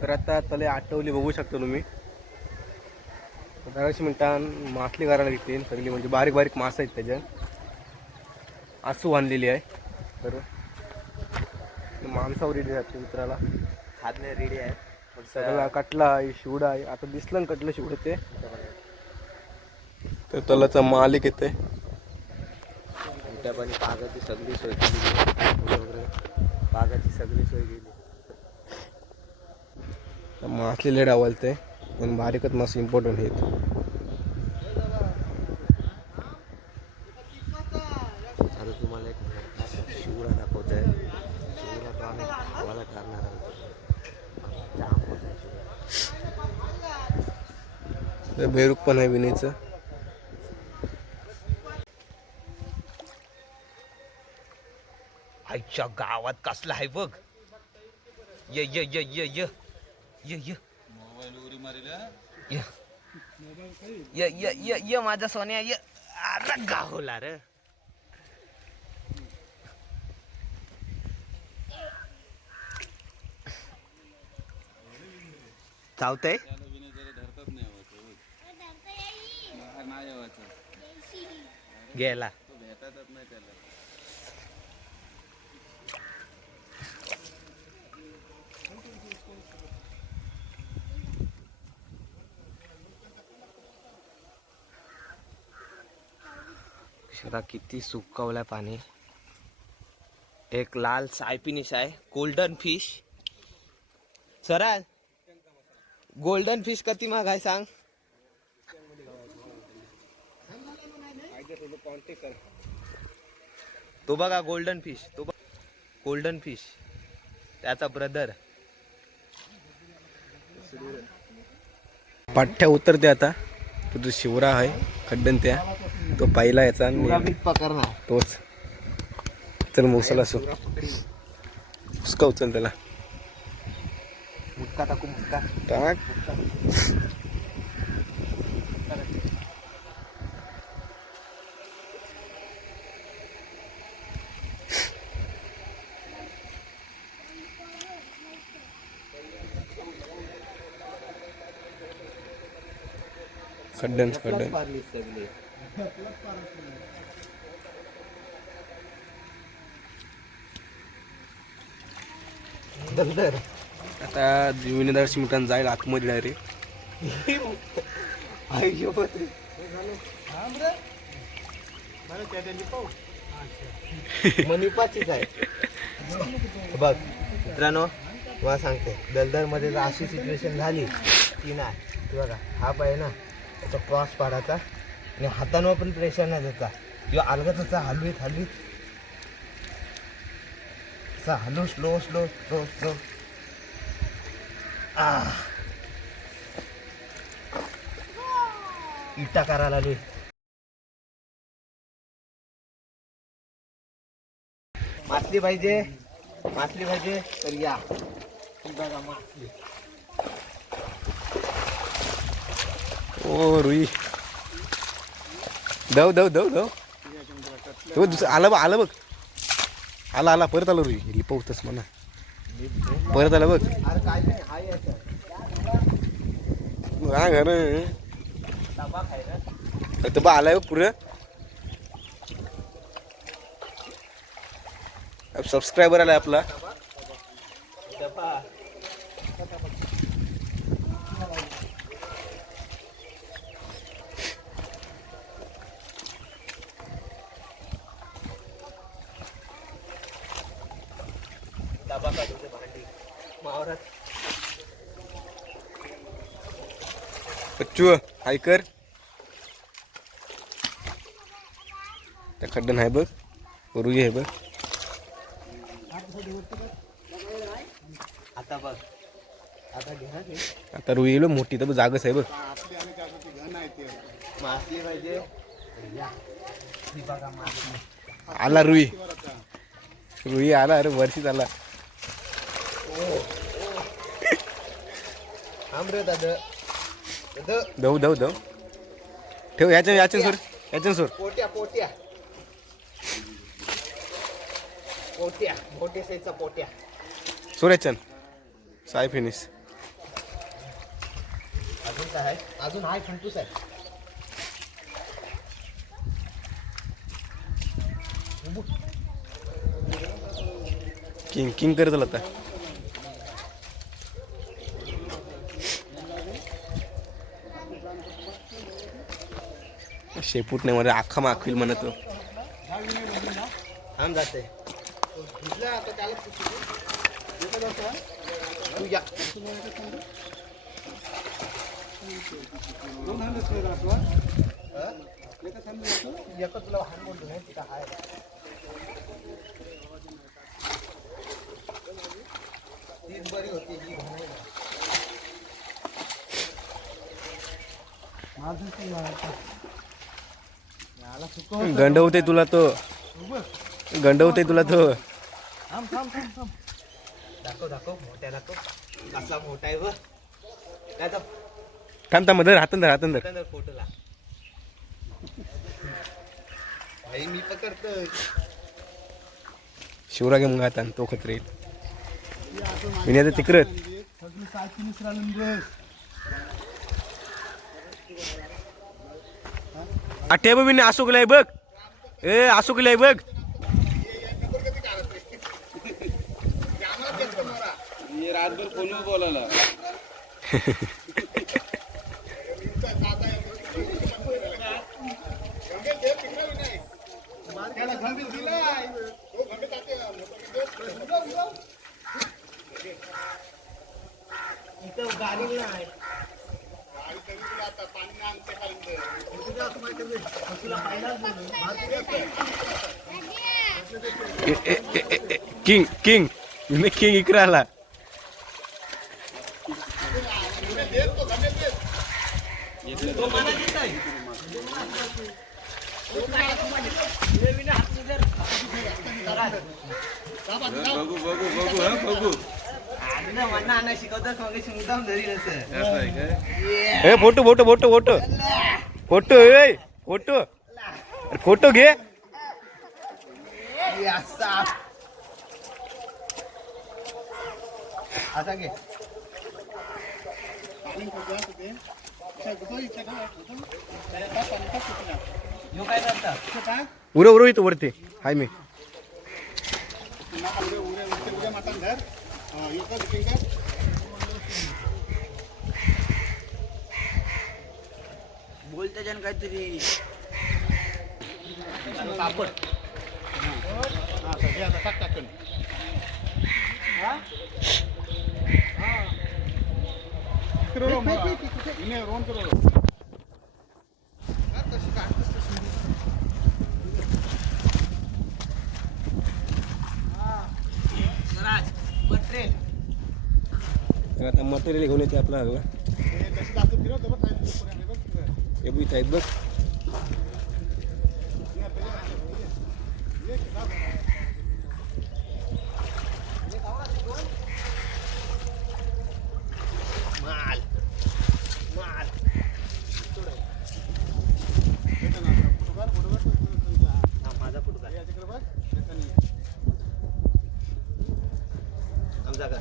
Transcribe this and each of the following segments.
तर आता तले आठवली बघू शकता तुम्ही. 15 मिनिटां मासली करायला घेतली सगळी, म्हणजे बारीक बारीक मास आहेत त्याच्यात. आसू आणलेली आहे. तर माणसावर रेडी जाते उतरायला. खादणे रेडी आहे. सगळा कटला आहे, शिवडा आहे. आता दिसलं ना कटलं शिवडं ते. तर तलाचा मालिक येते. त्या पण पागाची सगळी सोय केली. पागाची सगळी सोय केली. मासली लेड आवडते पण बारीकच मास इम्पॉर्टंट आहेत. आता तुम्हाला एक शिवडा दाखवत आहे. शिवडा तो आम्ही खावायला करणार आहोत. जाम होतं शिवडा. बेरूक पण आहे विनीचं. आईच्या गावात कसला आहे बघ. ये ये ये ये ये ये ये ये ये ये ये माझा सोन्या ये. अरे गावला रे. चावतंय गेला. शरा किती सुकवलाय पाणी. एक लाल सायपिनिश आहे. Golden fish. सरा गोल्डन फिश किती महाग आहे सांग. तो बघा गोल्डन फिश. तो गोल्डन फिश त्याचा ब्रदर. पाठ्या उतरते आता. तो जो शिवरा आहे खड्डन त्या, तो पहिला याचा पकडणार तोच. चल मोसाला असो उसका उचल त्याला मुटका टाकू. मुटका टाक. खड्डन खड्डन दलदर. आता 10 मिनिटांनी जाईल आतमध्ये डायरेक्ट. मनिपाचीच आहे बघ मित्रांनो. मला सांगते दलदर मध्ये जर अशी सिच्युएशन झाली की नाही, ती बघा हा पाय ना त्याचा क्रॉस पाडायचा आणि हातांवर पण प्रेशर नाही द्यायचा. किंवा अलगतचा हलवीत हलवीत हलू. Slow slow slow slow. इटा करायला आलोय. मासली पाहिजे. मासली पाहिजे तर या. बघा मासली. ओ रुई दव दव दव दव. तो दुसरं आलं बघ. आलं बघ. आला आला परत आलं रुई. लिपवतच म्हणा. परत आलं बघ. अरे काय नाही हाय याच्यात. हा घर डबा खायला. तर बा आलाय बघ पुरं. सबस्क्रायबर आलाय आपला. डबा डबा काढून भांडी मावरात. बच्चू हाय कर. त्या खड्डन आहे बघ. रुई आहे बघ. आता बघ. आता घ्या ते. आता रुई येईल मोठी. तर जागच आहे बघ. मासली पाहिजे या. ही बघा मासली. आला रुई. रुई आला. अरे वर्षीच आला. आमरे दादा दव दव दव ठेव. याच्या सोर. याच्या सोर. पोट्या पोट्या पोट्या. मोठे साईजचा पोट्या. सोर याच्यान. साय फिनिश. जास्त आहे अजून हाय खंतूस आहे. किंग किंग करत आता. शेपूट नाही मध्ये आखा माखील म्हणतो. आम जाते तू या तुला हान बोलतो नाही तिथं हाय. तीच बरी होती ही गंडवते तुला तो. गंडवते तुला तो. दाखव दाखव मोठ्या दाखव कसा मोठा आहे बघ. त्याचा थांब थांब धर हातन धर हातन धर. फोटोला भाई मी पकडतोय. शिवरागे मग आता तो खतरे विण्याचं तिकडं. आठे बघ विने असो गेलाय बघ. ए असो गेलाय बघ. रातभर फोनवर बोलायला. इथं गाडी नाही. किंग किंग विने किंग इकडे आला. बघू बघू बघू हा बघू. शिकवतात मग मुद्दाम धरी नसतं. असं आहे काय? ए photo photo photo photo photo ए फोटो फोटो घे. असा घे. यो काय करता उरव उरव इथं वरती हाय मी. बोलते जण काहीतरी पापड. तर आता मटेरियल घेऊन येते आपला हवं. हे बघ इथं आहेत बघ. माल माल माझा फोटो काढ. आमचा का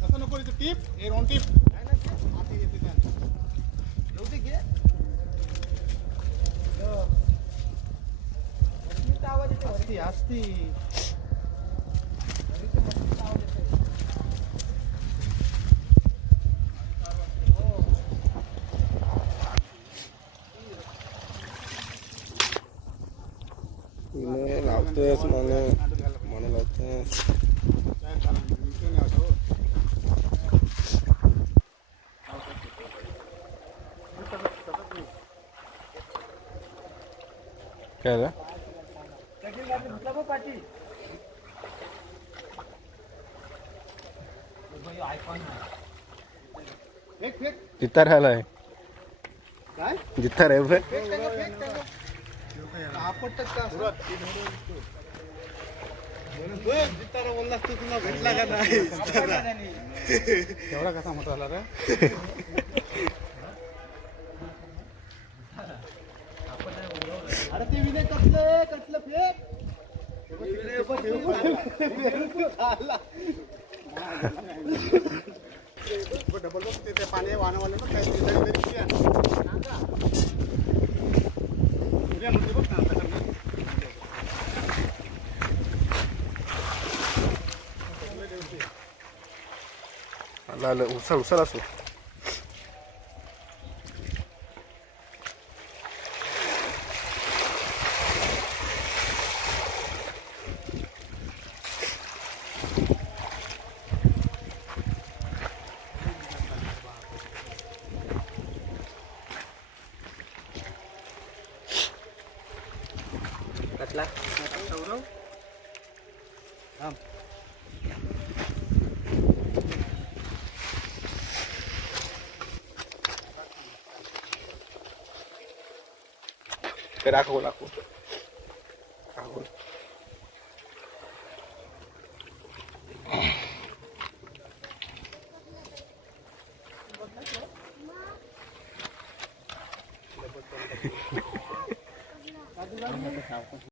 असं नको टीप हे रोन टीप असती असती. लावतोस म्हणून लावतोस. काय झालं? जित्ता राहिला आहे काय जित्ता रे बघ. बोललास तू तुला भेटला का नाही. एवढा कसा मोठा झाला रे. अरे ते विनय कसलं कसलं फेक. डबल ते पाणी वाहनवाले बघ काय तरी बघ ना आता करणार. आलं उचल उचल असो. कटला सौरव थांब. दाखव दाखव दाखव.